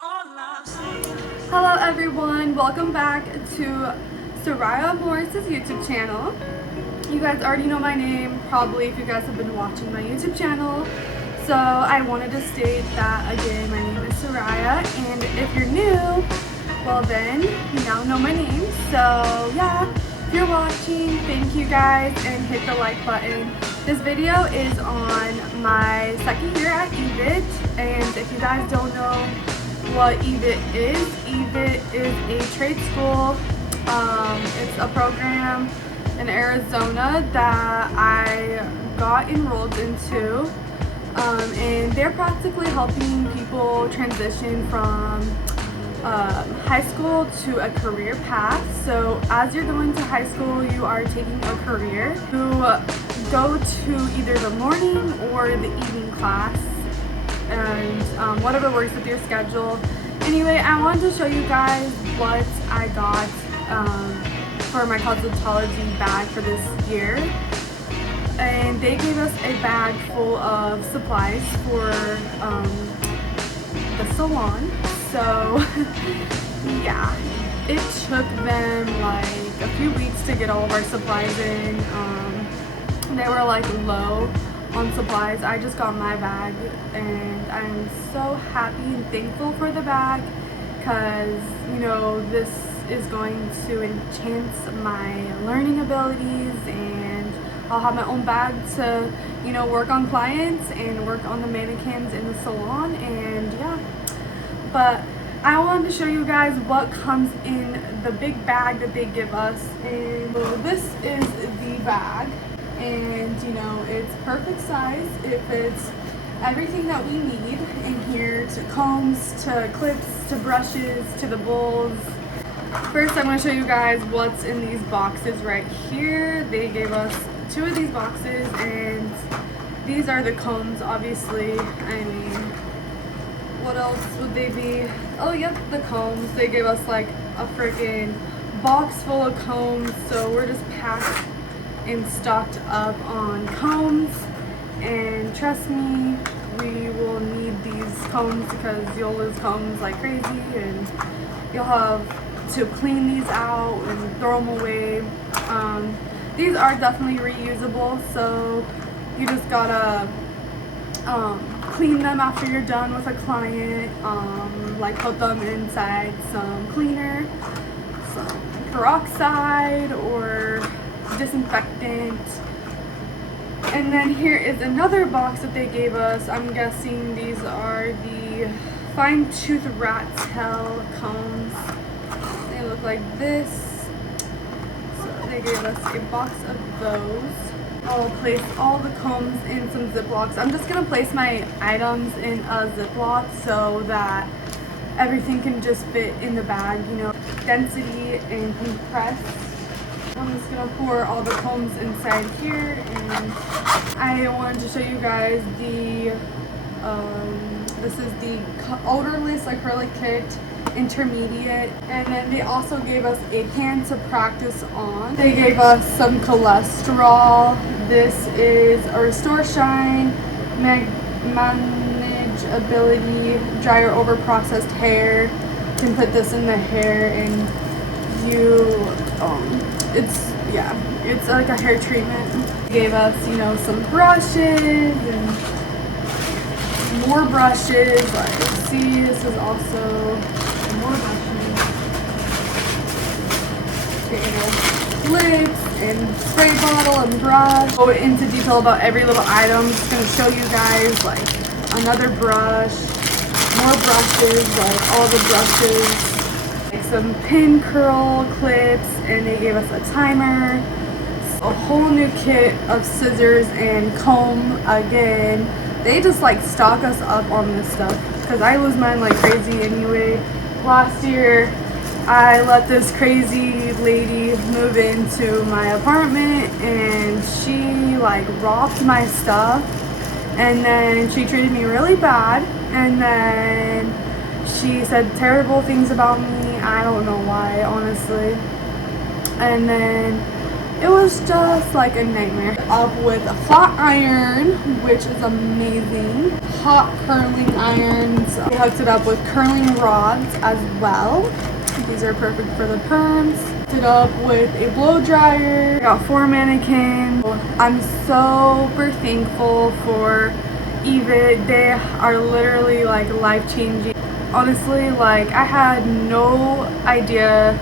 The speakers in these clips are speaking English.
Hello everyone, welcome back to Soraya Morris's YouTube channel. You guys already know my name, probably if you guys have been watching my YouTube channel. So I wanted to state that again, my name is Soraya, and if you're new, well then you now know my name. So yeah, if you're watching, thank you guys and hit the like button. This video is on my second year at EvIt, and if you guys don't know what EvIt is a trade school. It's a program in Arizona that I got enrolled into, and they're practically helping people transition from high school to a career path. So as you're going to high school, you are taking a career. You go to either the morning or the evening class, and whatever works with your schedule. Anyway, I wanted to show you guys what I got for my cosmetology bag for this year. And they gave us a bag full of supplies for the salon. So yeah, it took them like a few weeks to get all of our supplies in. They were like low on supplies. I just got my bag and I'm so happy and thankful for the bag, because you know, this is going to enhance my learning abilities, and I'll have my own bag to, you know, work on clients and work on the mannequins in the salon. And yeah, but I wanted to show you guys what comes in the big bag that they give us. And so this is the bag, and you know, it's perfect size. It fits everything that we need in here, to combs, to clips, to brushes, to the bowls. First, I'm going to show you guys what's in these boxes right here. They gave us 2 of these boxes, and these are the combs, obviously. I mean, what else would they be? Oh yep, the combs. They gave us like a freaking box full of combs, so we're just packed and stocked up on combs. And trust me, we will need these combs because you'll lose combs like crazy, and you'll have to clean these out and throw them away. These are definitely reusable, so you just gotta clean them after you're done with a client, like put them inside some cleaner, some peroxide or disinfectant. And then here is another box that they gave us. I'm guessing these are the fine tooth rat tail combs. They look like this. So they gave us a box of those. I'll place all the combs in some Ziplocs. I'm just gonna place my items in a Ziploc so that everything can just fit in the bag, you know, density and compress. I'm just gonna pour all the combs inside here, and I wanted to show you guys the this is the odorless acrylic kit intermediate. And then they also gave us a pan to practice on. They gave us some cholesterol. This is a Restore Shine manageability dryer over processed hair. You can put this in the hair, and you it's like a hair treatment. They gave us, you know, some brushes and more brushes. Like, see, this is also more brushes. They gave us clips and spray bottle and brush. Go into detail about every little item. I'm just gonna show you guys like another brush, more brushes, like all the brushes. Some pin curl clips, and they gave us a timer, a whole new kit of scissors and comb. Again, they just like stock us up on this stuff because I lose mine like crazy anyway. Last year I let this crazy lady move into my apartment, and she like robbed my stuff, and then she treated me really bad, and then she said terrible things about me. I don't know why, honestly. And then It was just like a nightmare. Up with a hot iron, which is amazing. Hot curling irons. We hooked it up with curling rods as well. These are perfect for the perms. Hooked it up with a blow dryer. Got 4 mannequins. I'm super thankful for EvIt. They are literally like life-changing. Honestly, like I had no idea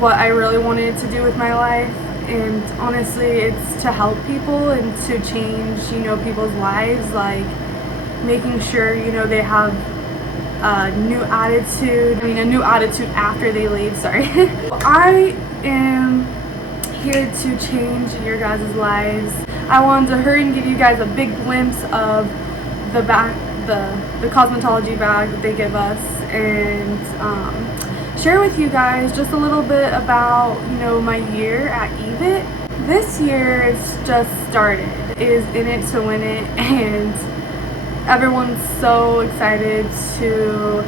what I really wanted to do with my life, and honestly it's to help people and to change, you know, people's lives, like making sure, you know, they have a new attitude, a new attitude after they leave, sorry. I am here to change your guys' lives. I wanted to hurry and give you guys a big glimpse of the cosmetology bag that they give us, and share with you guys just a little bit about, you know, my year at EvIt. This year it's just started. It is in it to win it, and everyone's so excited to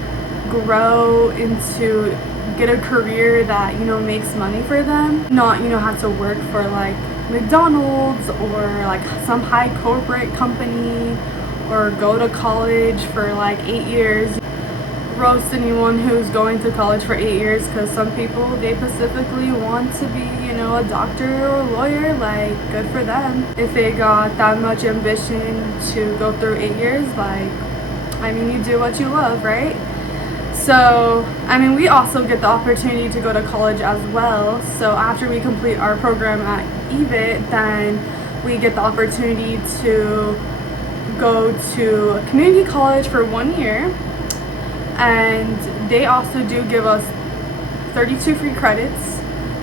grow and to get a career that, you know, makes money for them, not, you know, have to work for like McDonald's or like some high corporate company, or go to college for like 8 years. Roast anyone who's going to college for 8 years, because some people, they specifically want to be, you know, a doctor or a lawyer. Like, good for them. If they got that much ambition to go through 8 years, like, I mean, you do what you love, right? So, I mean, we also get the opportunity to go to college as well. So after we complete our program at EvIt, then we get the opportunity to go to a community college for 1 year. And they also do give us 32 free credits.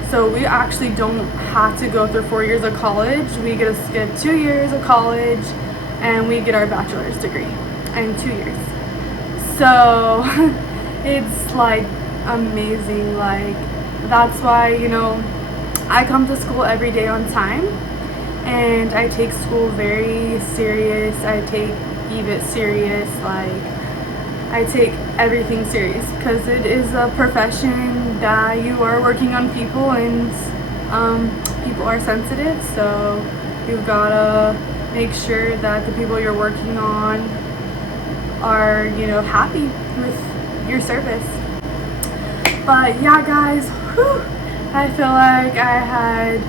So we actually don't have to go through 4 years of college. We get to skip 2 years of college, and we get our bachelor's degree in 2 years. So it's like amazing. Like, that's why, you know, I come to school every day on time, and I take school very serious. I take EvIt serious. Like, I take everything serious, because it is a profession that you are working on people, and people are sensitive, so you've gotta make sure that the people you're working on are, you know, happy with your service. But yeah, guys, whew, I feel like I had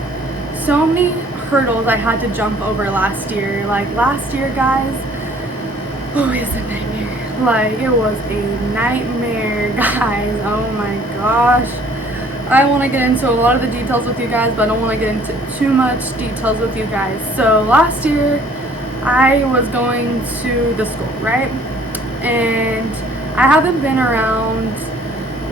so many hurdles I had to jump over last year. Like, last year, guys, oh, it's a nightmare. Like, it was a nightmare, guys. Oh my gosh. I want to get into a lot of the details with you guys, but I don't want to get into too much details with you guys. So last year I was going to the school, right? And I haven't been around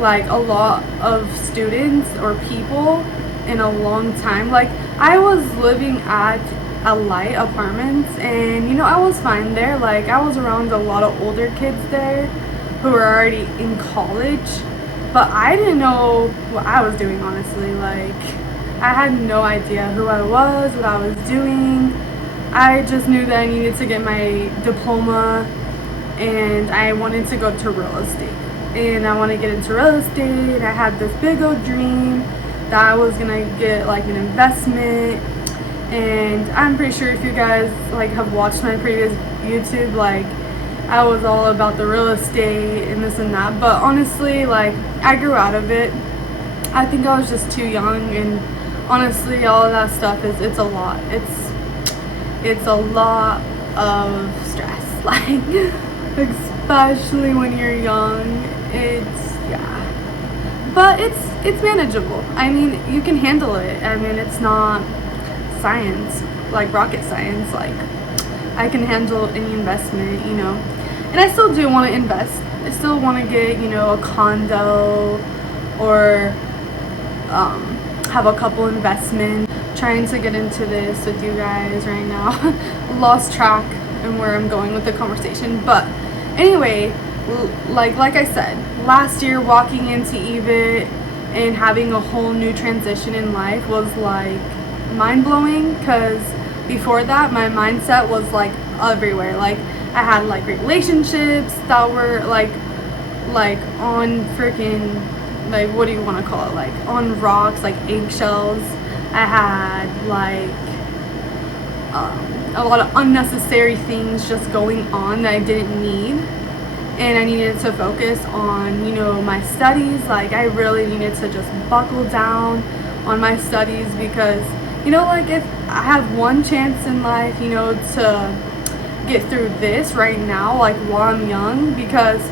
like a lot of students or people in a long time. Like, I was living at a light apartments, and you know, I was fine there. Like, I was around a lot of older kids there who were already in college, but I didn't know what I was doing, honestly. Like, I had no idea who I was, what I was doing. I just knew that I needed to get my diploma, and I wanted to go to real estate, and I want to get into real estate. I had this big old dream that I was gonna get like an investment. And I'm pretty sure if you guys like have watched my previous YouTube, like, I was all about the real estate and this and that, but honestly, like, I grew out of it. I think I was just too young, and honestly, all of that stuff it's a lot. It's a lot of stress, like, especially when you're young. Yeah, but it's manageable. I mean, you can handle it. I mean, it's not science, like rocket science. Like, I can handle any investment, you know. And I still do want to invest. I still want to get, you know, a condo, or have a couple investments. Trying to get into this with you guys right now. Lost track and where I'm going with the conversation. But anyway, like I said, last year walking into EvIt and having a whole new transition in life was like mind-blowing, because before that my mindset was like everywhere. Like, I had like relationships that were like on freaking, like, what do you want to call it, like on rocks, like eggshells. I had like a lot of unnecessary things just going on that I didn't need, and I needed to focus on, you know, my studies. Like I really needed to just buckle down on my studies, because, you know, like if I have one chance in life, you know, to get through this right now, like while I'm young, because,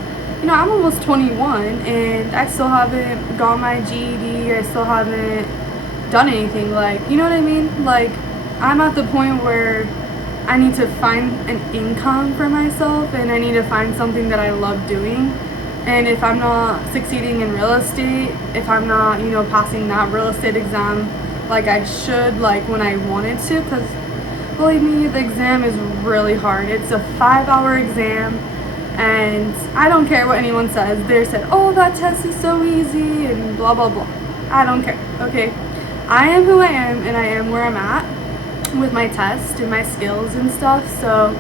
you know, I'm almost 21 and I still haven't got my GED, I still haven't done anything, like, you know what I mean? Like I'm at the point where I need to find an income for myself, and I need to find something that I love doing. And if I'm not succeeding in real estate, if I'm not, you know, passing that real estate exam like I should, like when I wanted to, because believe me, the exam is really hard. It's a 5-hour exam, and I don't care what anyone says. They said, oh, that test is so easy and blah blah blah. I don't care, okay? I am who I am, and I am where I'm at with my test and my skills and stuff. So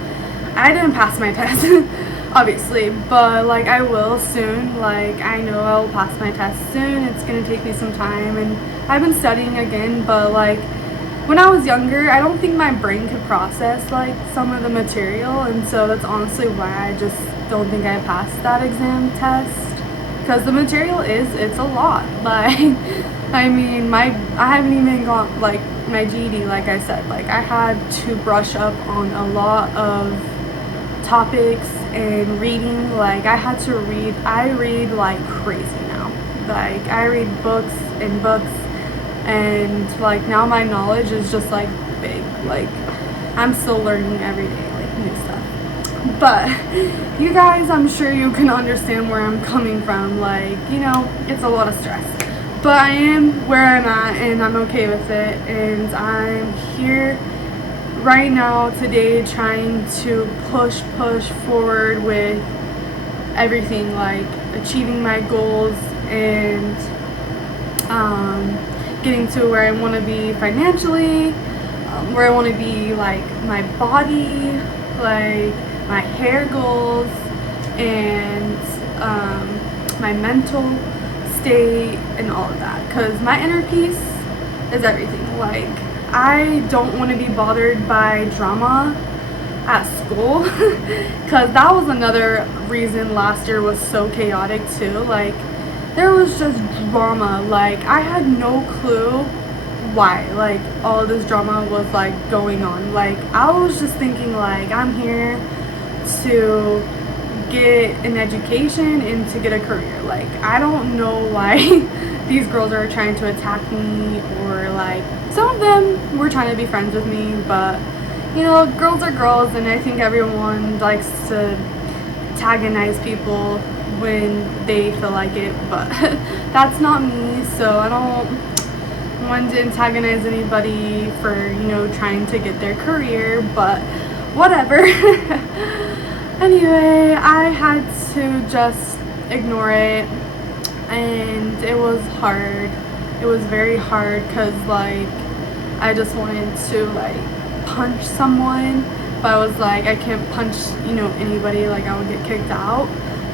I didn't pass my test obviously, but like I will soon. Like I know I will pass my test soon. It's gonna take me some time, and I've been studying again, but like when I was younger, I don't think my brain could process like some of the material, and so that's honestly why I just don't think I passed that exam test, because the material it's a lot. Like I mean, I haven't even got like my GED, like I said. Like I had to brush up on a lot of topics and reading. Like I had to read, I read like crazy now. Like I read books and books, and like now my knowledge is just like big. Like I'm still learning every day, like new stuff. But you guys, I'm sure you can understand where I'm coming from. Like, you know, it's a lot of stress, but I am where I'm at, and I'm okay with it. And I'm here right now today trying to push forward with everything, like achieving my goals and getting to where I want to be financially, where I want to be, like my body, like my hair goals, and my mental state and all of that, because my inner peace is everything. Like I don't want to be bothered by drama at school because that was another reason last year was so chaotic too. Like there was just drama. Like I had no clue why like all this drama was like going on. Like I was just thinking like I'm here to get an education and to get a career. Like I don't know why these girls are trying to attack me, or like some of them were trying to be friends with me, but you know, girls are girls, and I think everyone likes to antagonize people when they feel like it, but that's not me. So I don't want to antagonize anybody for, you know, trying to get their career, but whatever. Anyway, I had to just ignore it, and it was hard. It was very hard because like I just wanted to like punch someone, but I was like, I can't punch, you know, anybody, like I would get kicked out.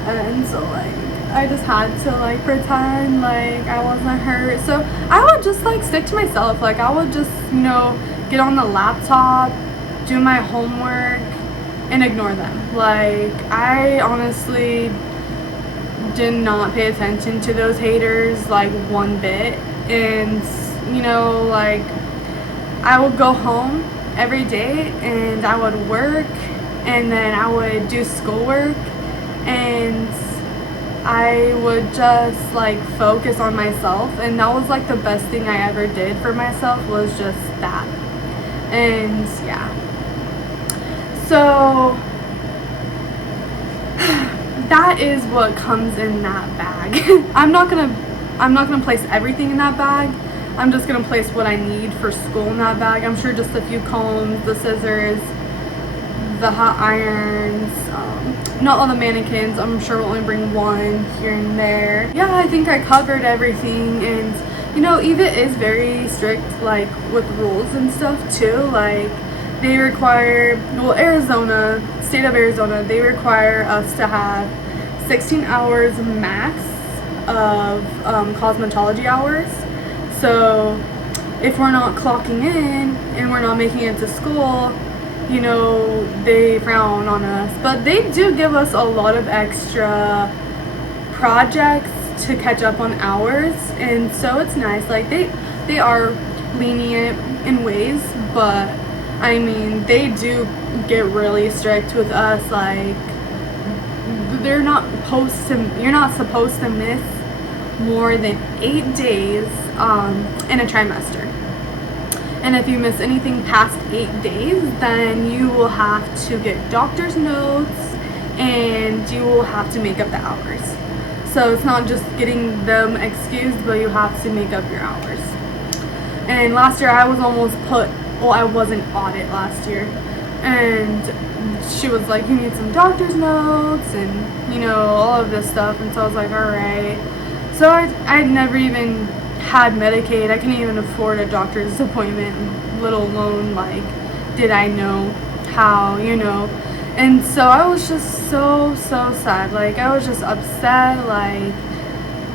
And so like I just had to like pretend like I wasn't hurt. So I would just like stick to myself. Like I would just, you know, get on the laptop, do my homework, and ignore them. Like I honestly did not pay attention to those haters like one bit. And you know, like I would go home every day and I would work, and then I would do schoolwork, and I would just like focus on myself. And that was like the best thing I ever did for myself, was just that. And yeah, so that is what comes in that bag. I'm not gonna place everything in that bag. I'm just gonna place what I need for school in that bag. I'm sure just a few combs, the scissors, the hot irons, not all the mannequins. I'm sure we'll only bring one here and there. Yeah, I think I covered everything. And you know, EvIt is very strict like with rules and stuff too. Like they require, well, Arizona, state of Arizona, they require us to have 16 hours max of cosmetology hours. So if we're not clocking in and we're not making it to school, you know, they frown on us. But they do give us a lot of extra projects to catch up on hours, and so it's nice. Like they are lenient in ways, but I mean, they do get really strict with us. Like, you're not supposed to miss more than 8 days in a trimester. And if you miss anything past 8 days, then you will have to get doctor's notes and you will have to make up the hours. So it's not just getting them excused, but you have to make up your hours. And last year I was almost I was in audit last year, and she was like, you need some doctor's notes and, you know, all of this stuff. And so I was like, alright. So I'd never even had Medicaid. I couldn't even afford a doctor's appointment, let alone, like, did I know how, you know. And so I was just so sad. Like, I was just upset, like,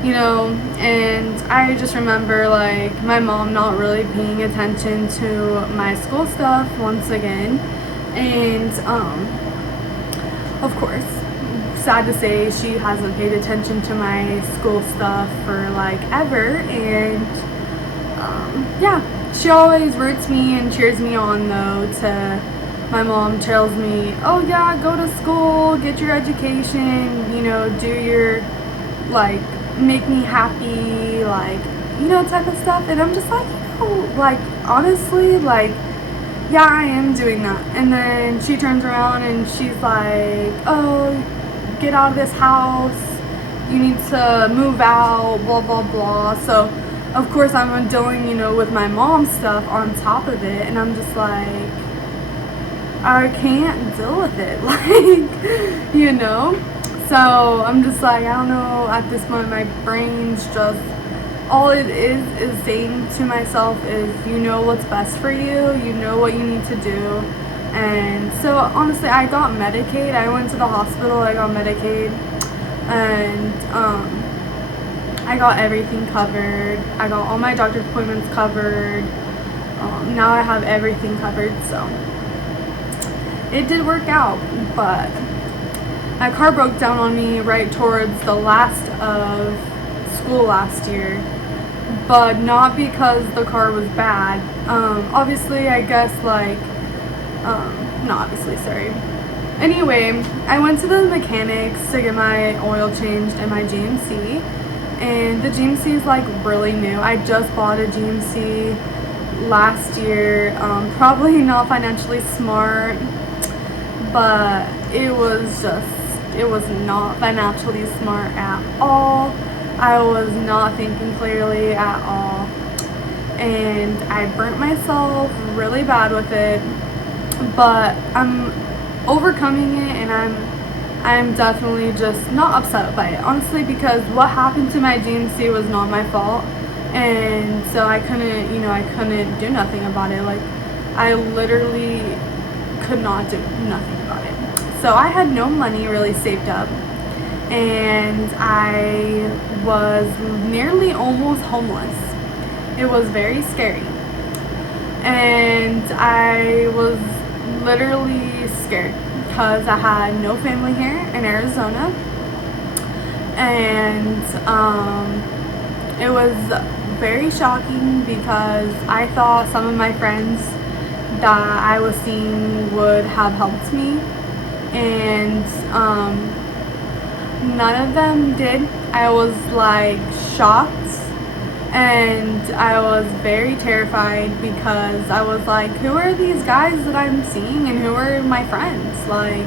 you know. And I just remember, like, my mom not really paying attention to my school stuff once again. And of course, sad to say, she hasn't paid attention to my school stuff for like ever. And yeah, she always roots me and cheers me on though. My mom tells me, oh yeah, go to school, get your education, you know, do your, like, make me happy, like, you know, type of stuff. And I'm just like, you know, like, honestly, like, yeah, I am doing that. And then she turns around and she's like, oh, get out of this house, you need to move out, blah blah blah. So of course I'm dealing, you know, with my mom's stuff on top of it, and I'm just like, I can't deal with it, like, you know. So I'm just like, I don't know, at this point my brain's just, all it is saying to myself is, you know what's best for you, you know what you need to do. And so honestly, I got Medicaid. I went to the hospital, I got Medicaid, and I got everything covered. I got all my doctor's appointments covered. Now I have everything covered, so it did work out. But my car broke down on me right towards the last of school last year, but not because the car was bad. Obviously, I guess, like, not obviously, sorry. Anyway, I went to the mechanics to get my oil changed in my GMC, and the GMC is like really new. I just bought a GMC last year, probably not financially smart, but it was not financially smart at all. I was not thinking clearly at all, and I burnt myself really bad with it. But I'm overcoming it, and I'm definitely just not upset by it, honestly, because what happened to my GMC was not my fault, and so I couldn't do nothing about it. Like, I literally could not do nothing about it. So I had no money really saved up, and I was nearly almost homeless. It was very scary, and I was literally scared because I had no family here in Arizona, and it was very shocking because I thought some of my friends that I was seeing would have helped me, and none of them did. I was like shocked, and I was very terrified because I was like, who are these guys that I'm seeing, and who are my friends? Like,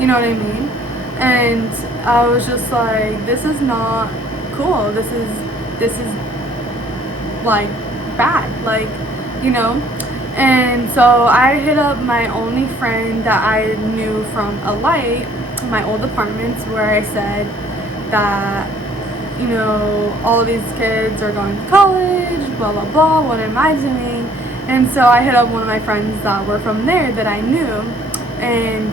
you know what I mean? And I was just like, this is not cool. This is like bad, like, you know. And so I hit up my only friend that I knew from Alight, my old apartments, where I said that, you know, all these kids are going to college, blah blah blah, what am I doing? And so I hit up one of my friends that were from there that I knew, and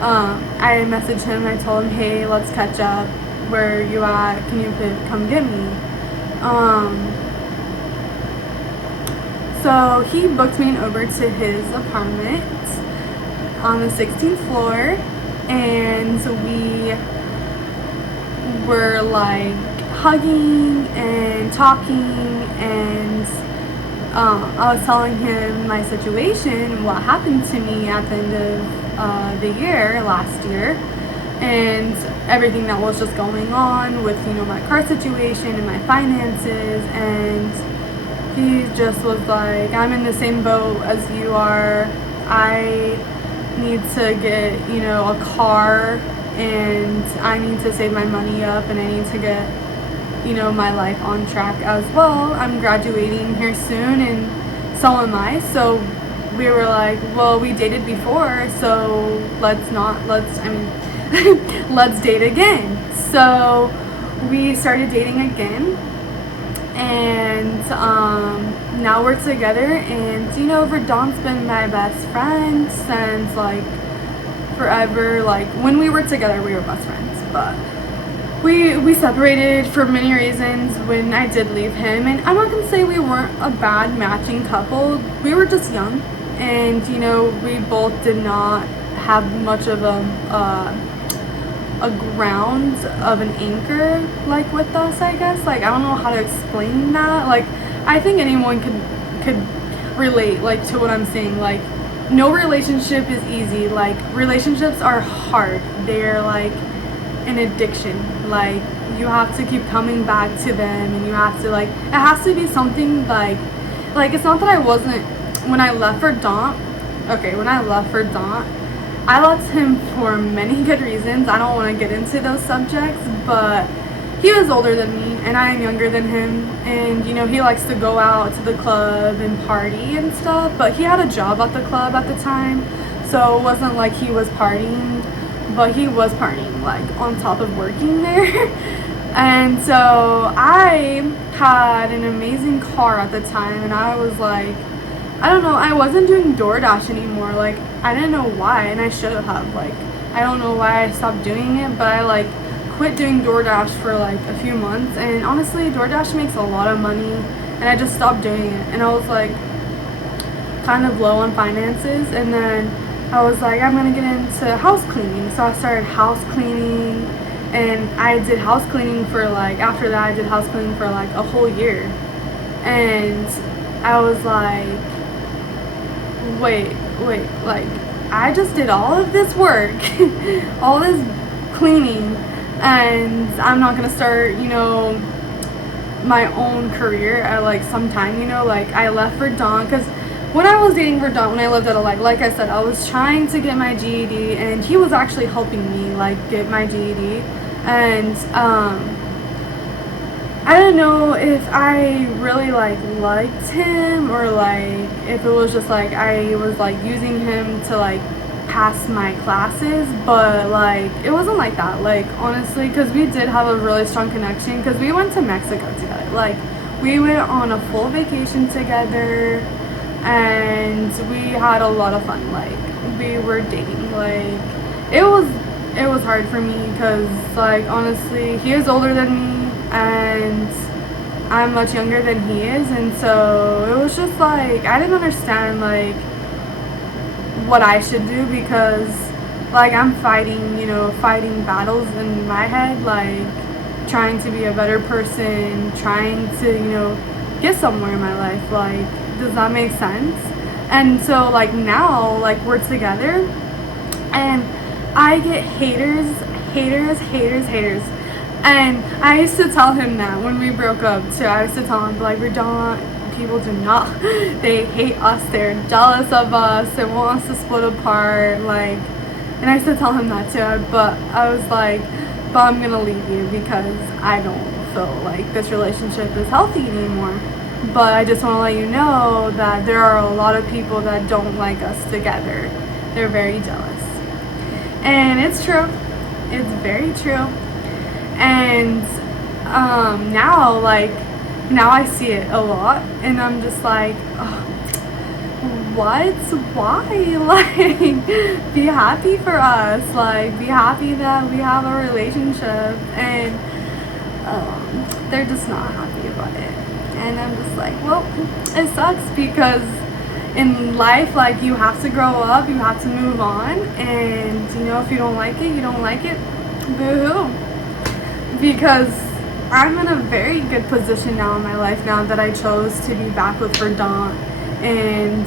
I messaged him. I told him, hey, let's catch up, where you at, can you come get me? So he booked me over to his apartment on the 16th floor, and we were like hugging and talking, and I was telling him my situation, what happened to me at the end of the year last year, and everything that was just going on with, you know, my car situation and my finances. And he just was like, I'm in the same boat as you are. I need to get, you know, a car, and I need to save my money up, and I need to get, you know, my life on track as well. I'm graduating here soon, and so am I. So we were like, well, we dated before, so let's date again. So we started dating again, and now we're together. And you know, Verdon's been my best friend since like forever. Like when we were together, we were best friends, but we separated for many reasons when I did leave him. And I'm not gonna say we weren't a bad matching couple. We were just young, and you know, we both did not have much of a ground of an anchor like with us, I guess. Like, I don't know how to explain that. Like, I think anyone could relate like to what I'm saying. Like, no relationship is easy. Like, relationships are hard. They're like an addiction. Like, you have to keep coming back to them, and you have to, like, it has to be something like it's not that I wasn't, when I left for Daunt, I left him for many good reasons. I don't want to get into those subjects, but he was older than me, and I am younger than him, and you know, he likes to go out to the club and party and stuff, but he had a job at the club at the time, so it wasn't like he was partying, but he was partying like on top of working there. And so I had an amazing car at the time, and I was like, I don't know, I wasn't doing DoorDash anymore. Like, I didn't know why, and I should have. Like, I don't know why I stopped doing it, but I like quit doing DoorDash for like a few months, and honestly, DoorDash makes a lot of money, and I just stopped doing it. And I was like kind of low on finances, and then I was like, I'm gonna get into house cleaning. So I started house cleaning, and I did house cleaning for like, after that I did house cleaning for like a whole year. And I was like, wait, like, I just did all of this work, all this cleaning, and I'm not gonna start, you know, my own career at like some time, you know. Like, I left Verdon because when I was dating Verdon, when I lived at a like I said, I was trying to get my GED, and he was actually helping me like get my GED. And I don't know if I really like liked him, or like if it was just like I was like using him to like pass my classes, but like it wasn't like that, like, honestly, because we did have a really strong connection, because we went to Mexico together. Like, we went on a full vacation together, and we had a lot of fun. Like, we were dating. Like, it was hard for me because, like, honestly, he is older than me, and I'm much younger than he is, and so it was just like I didn't understand like what I should do, because like I'm fighting battles in my head, like trying to be a better person, trying to get somewhere in my life. Like, does that make sense? And so like now, like, we're together, and I get haters. And I used to tell him that when we broke up too. I used to tell him, like, people do not, they hate us, they're jealous of us, they want us to split apart, like, and I used to tell him that too. But I was like, but I'm gonna leave you because I don't feel like this relationship is healthy anymore. But I just want to let you know that there are a lot of people that don't like us together. They're very jealous. And it's true. It's very true. And now I see it a lot, and I'm just like, oh, what? Why? Like, be happy for us. Like, be happy that we have a relationship. And they're just not happy about it. And I'm just like, well, it sucks because in life, like, you have to grow up, you have to move on, and you know, if you don't like it, you don't like it, boo-hoo. Because I'm in a very good position now in my life now that I chose to be back with Verdant, and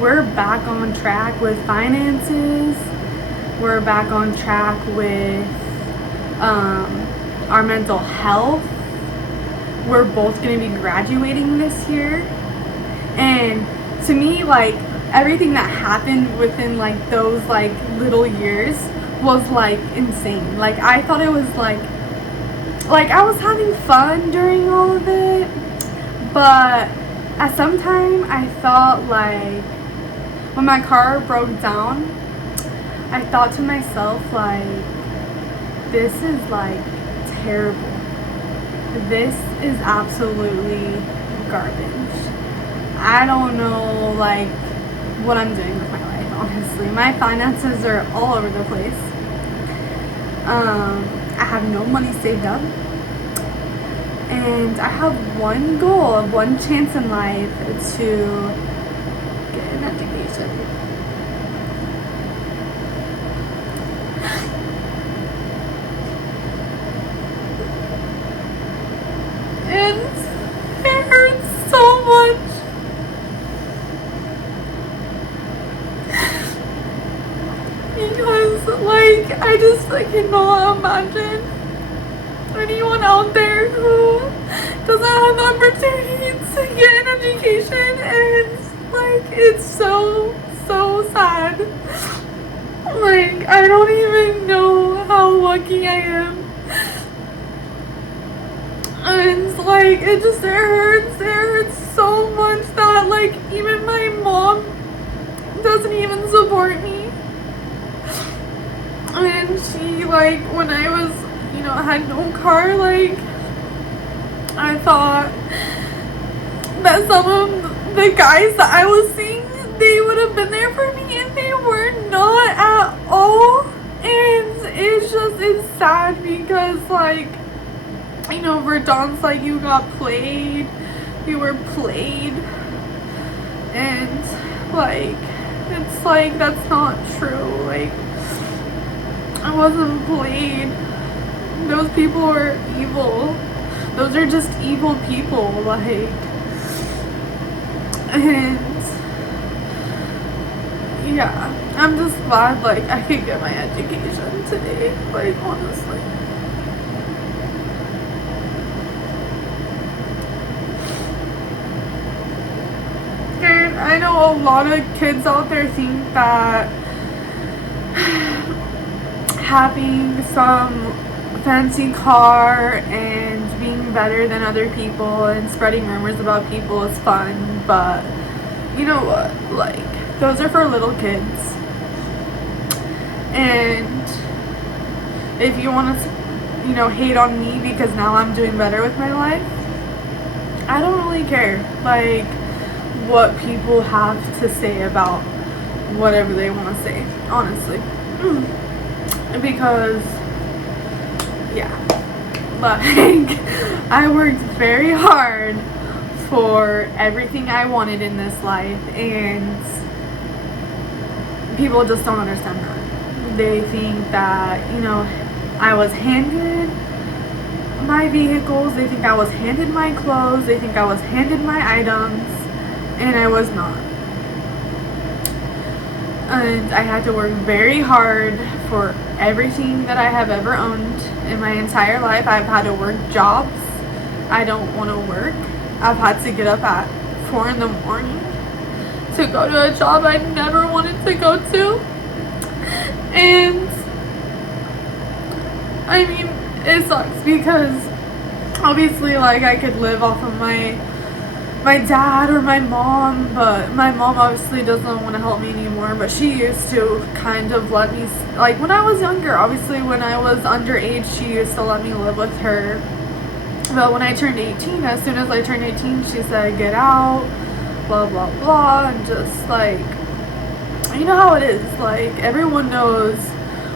we're back on track with finances, we're back on track with our mental health. We're both going to be graduating this year, and to me, like, everything that happened within like those like little years was like insane. Like, I thought it was like I was having fun during all of it, but at some time I thought, like, when my car broke down, I thought to myself, like, this is like terrible. This is absolutely garbage. I don't know, like, what I'm doing with my life, honestly. My finances are all over the place. I have no money saved up. And I have one goal, one chance in life to get an education. And it hurts so much. Because, like, I cannot imagine anyone out there who doesn't have the opportunity to get an education, and, like, it's so sad. Like, I don't even know how lucky I am. And, like, it hurts so much that, like, even my mom doesn't even support me. And she, like, when I was, you know, had no car, like, I thought that some of the guys that I was seeing, they would have been there for me, and they were not at all. And it's sad because, like, you know, Verdant's like, you got played, you were played, and, like, it's like, that's not true. Like, I wasn't played. Those people are evil. Those are just evil people, like, and yeah, I'm just glad, like, I could get my education today, like, honestly. And I know a lot of kids out there think that having some fancy car and being better than other people and spreading rumors about people is fun, but you know what, like, those are for little kids. And if you want to, you know, hate on me because now I'm doing better with my life, I don't really care, like, what people have to say about whatever they want to say, honestly. Because, yeah, like, I worked very hard for everything I wanted in this life, and people just don't understand that. They think that, you know, I was handed my vehicles, they think I was handed my clothes, they think I was handed my items, and I was not. And I had to work very hard for everything that I have ever owned in my entire life. I've had to work jobs I don't want to work. I've had to get up at 4 in the morning to go to a job I never wanted to go to. And I mean, it sucks because obviously, like, I could live off of my dad or my mom, but my mom obviously doesn't want to help me anymore, but she used to kind of let me, like, when I was younger, obviously when I was underage, she used to let me live with her. But when I turned 18, as soon as I turned 18, she said, get out, blah blah blah, and just, like, you know how it is, like, everyone knows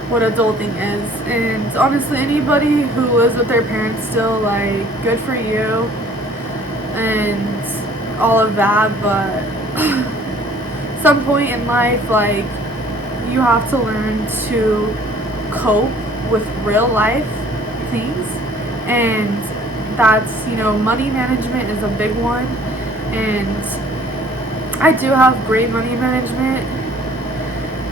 what adulting is. And honestly, anybody who lives with their parents still, like, good for you and all of that, but some point in life, like, you have to learn to cope with real life things, and that's, you know, money management is a big one. And I do have great money management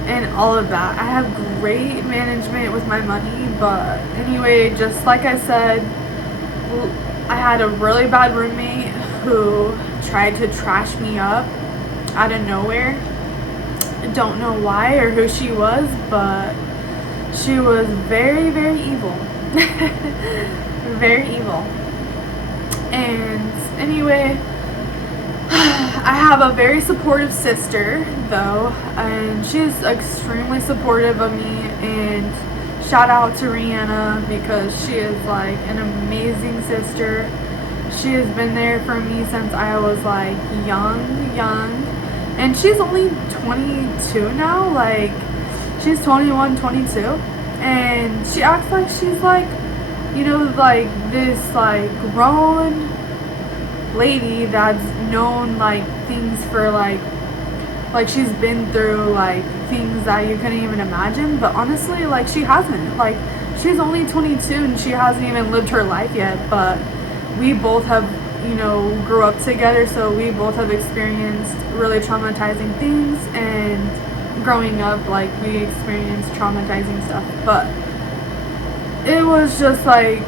and all of that. I have great management with my money, but anyway, just like I said, I had a really bad roommate who tried to trash me up out of nowhere. I don't know why or who she was, but she was very, very evil. Very evil. And anyway, I have a very supportive sister, though, and she's extremely supportive of me. And shout out to Rihanna, because she is like an amazing sister. She has been there for me since I was like young, and she's only 22 now. Like, she's 21, 22, and she acts like she's like, you know, like this like grown lady that's known like things for like she's been through like things that you couldn't even imagine. But honestly, like, she hasn't. Like, she's only 22 and she hasn't even lived her life yet. But we both have, you know, grew up together, so we both have experienced really traumatizing things, and growing up, like, we experienced traumatizing stuff. But it was just like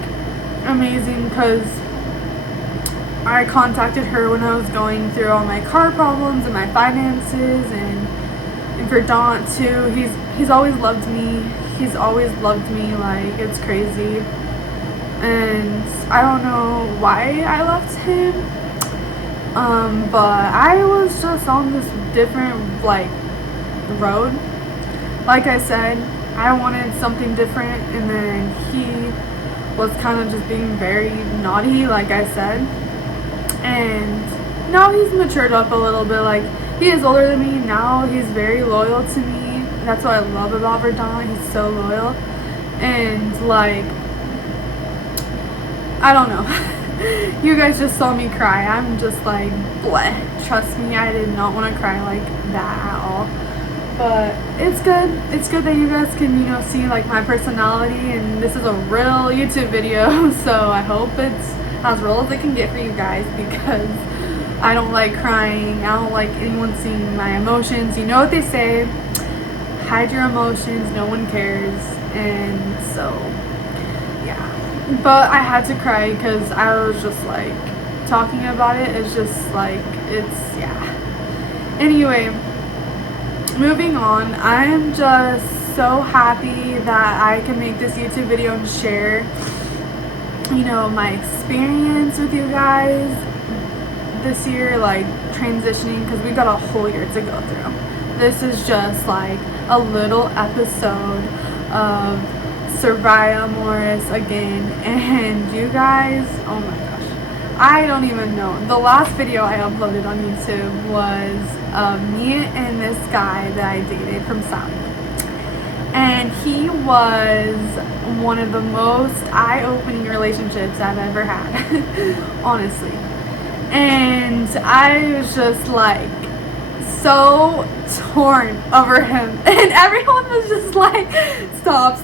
amazing, because I contacted her when I was going through all my car problems and my finances, and for Don too. He's always loved me. He's always loved me, like, it's crazy. And I don't know why I left him, but I was just on this different like road. Like I said, I wanted something different, and then he was kind of just being very naughty, like I said. And now he's matured up a little bit. Like, he is older than me now. He's very loyal to me. That's what I love about Verdon. He's so loyal. And like, I don't know. You guys just saw me cry. I'm just like, bleh. Trust me, I did not want to cry like that at all. But it's good. It's good that you guys can, you know, see like my personality, and this is a real YouTube video, so I hope it's as real as it can get for you guys, because I don't like crying. I don't like anyone seeing my emotions. You know what they say, hide your emotions, no one cares. And so yeah, but I had to cry because I was just like, talking about it is just like, it's, yeah. Anyway, moving on, I'm just so happy that I can make this YouTube video and share, you know, my experience with you guys this year, like transitioning, because we got a whole year to go through. This is just like a little episode of Soraya Morris again, and you guys, oh my gosh, I don't even know. The last video I uploaded on YouTube was me and this guy that I dated from Saudi. And he was one of the most eye-opening relationships I've ever had, honestly. And I was just like so torn over him. And everyone was just like, stop,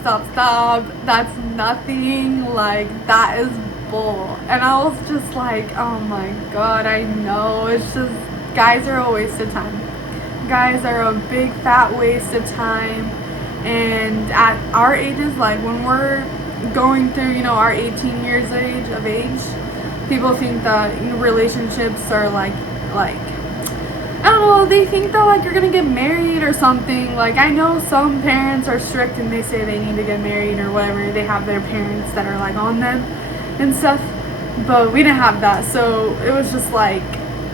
that's nothing, like, that is bull. And I was just like, oh my god, I know, it's just, guys are a waste of time. Guys are a big fat waste of time. And at our ages, like when we're going through, you know, our 18 years of age, people think that, you know, relationships are like, I don't know, they think that like you're gonna get married or something. Like, I know some parents are strict and they say they need to get married or whatever. They have their parents that are like on them and stuff, but we didn't have that. So it was just like,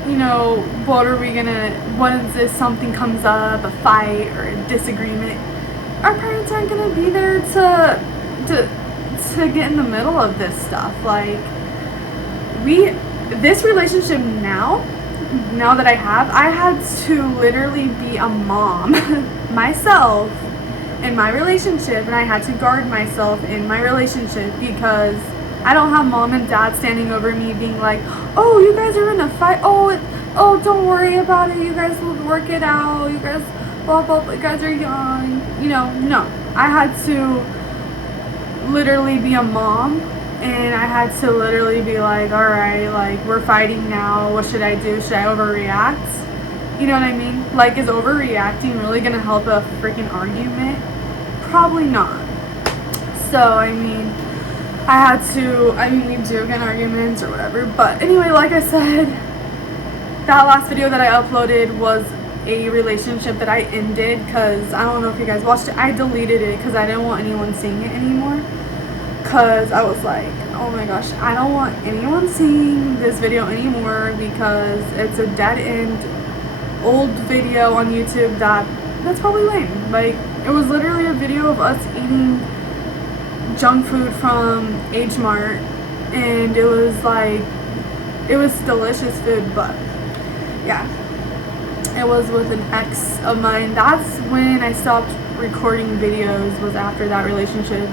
you know, what is this, something comes up, a fight or a disagreement, our parents aren't gonna be there to get in the middle of this stuff. Like, this relationship now that I had to literally be a mom myself in my relationship, and I had to guard myself in my relationship because I don't have mom and dad standing over me being like, oh, you guys are in a fight, oh, don't worry about it, you guys will work it out, you guys blah blah blah, you guys are young, you know. No, I had to literally be a mom, and I had to literally be like, all right, like, we're fighting now, what should I do? Should I overreact? You know what I mean? Like, is overreacting really gonna help a freaking argument? Probably not. So, I mean, we do get arguments or whatever, but anyway, like I said, that last video that I uploaded was a relationship that I ended, because I don't know if you guys watched it. I deleted it because I didn't want anyone seeing it anymore, because I was like, oh my gosh, I don't want anyone seeing this video anymore, because it's a dead end old video on YouTube that's probably lame. Like, it was literally a video of us eating junk food from H Mart, and it was like, it was delicious food, but yeah, it was with an ex of mine. That's when I stopped recording videos, was after that relationship.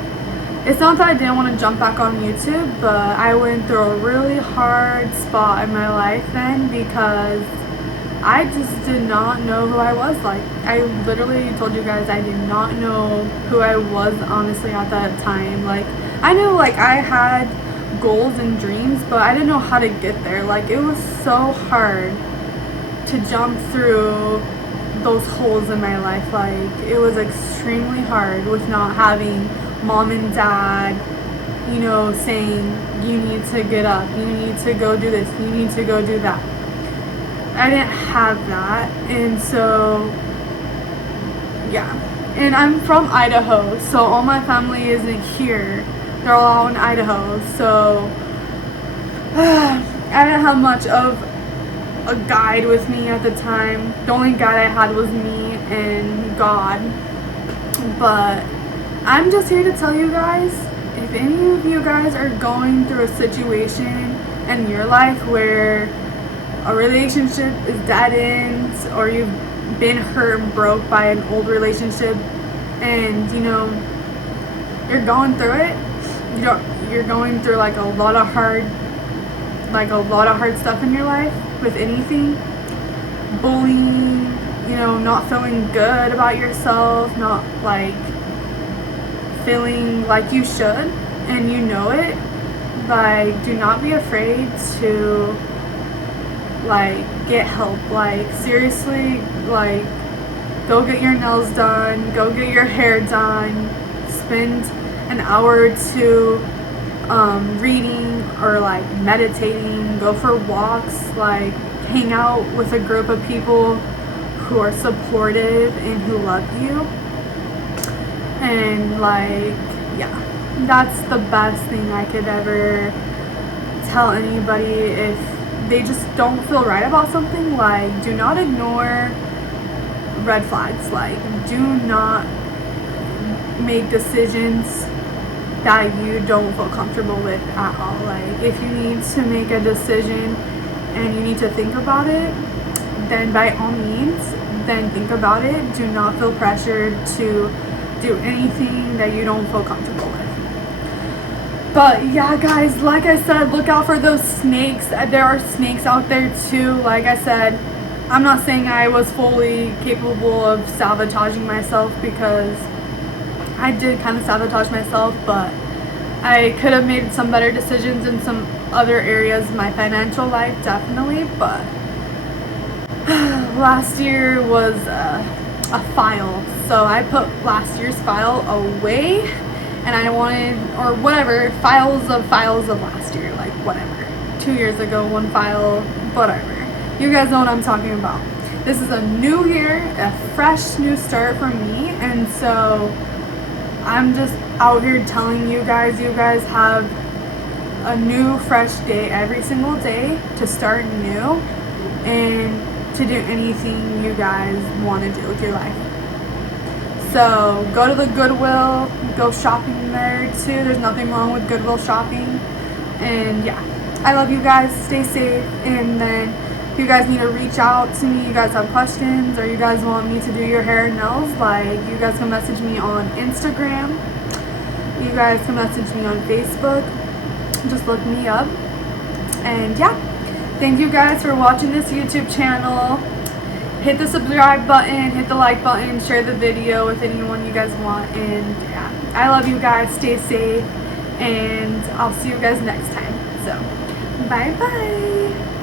It's not that I didn't want to jump back on YouTube, but I went through a really hard spot in my life then, because I just did not know who I was. Like, I literally told you guys I did not know who I was, honestly, at that time. Like, I knew, like, I had goals and dreams, but I didn't know how to get there. Like, it was so hard to jump through those holes in my life. Like, it was extremely hard with not having mom and dad, you know, saying, you need to get up, you need to go do this, you need to go do that. I didn't have that, and so, yeah. And I'm from Idaho, so all my family isn't here. They're all in Idaho, so I didn't have much of a guide with me at the time. The only guide I had was me and God. But I'm just here to tell you guys, if any of you guys are going through a situation in your life where a relationship is dead ends, or you've been hurt and broke by an old relationship, and you know, you're going through it, you're going through like a lot of hard stuff in your life with anything, bullying, you know, not feeling good about yourself, not like feeling like you should, and you know it, like, do not be afraid to like get help. Like, seriously, like, go get your nails done, go get your hair done, spend an hour or two reading or like meditating, go for walks, like hang out with a group of people who are supportive and who love you. And like, yeah, that's the best thing I could ever tell anybody if they just don't feel right about something. Like, do not ignore red flags. Like, do not make decisions that you don't feel comfortable with at all. Like, if you need to make a decision and you need to think about it, then by all means, then think about it. Do not feel pressured to do anything that you don't feel comfortable with. But yeah, guys, like I said, look out for those snakes. There are snakes out there too. Like I said, I'm not saying I was fully capable of sabotaging myself, because I did kind of sabotage myself, but I could have made some better decisions in some other areas of my financial life, definitely. But last year was a file, so I put last year's file away, and I wanted, or whatever, files of last year, like whatever, 2 years ago, one file, whatever. You guys know what I'm talking about. This is a new year, a fresh new start for me, and so I'm just out here telling you guys have a new fresh day every single day to start new and to do anything you guys want to do with your life. So go to the Goodwill, go shopping there too. There's nothing wrong with Goodwill shopping. And yeah, I love you guys. Stay safe, and then If you guys need to reach out to me, you guys have questions, or you guys want me to do your hair and nails, like, you guys can message me on Instagram. You guys can message me on Facebook. Just look me up. And yeah, thank you guys for watching this YouTube channel. Hit the subscribe button, hit the like button, share the video with anyone you guys want. And yeah, I love you guys. Stay safe, and I'll see you guys next time. So bye bye.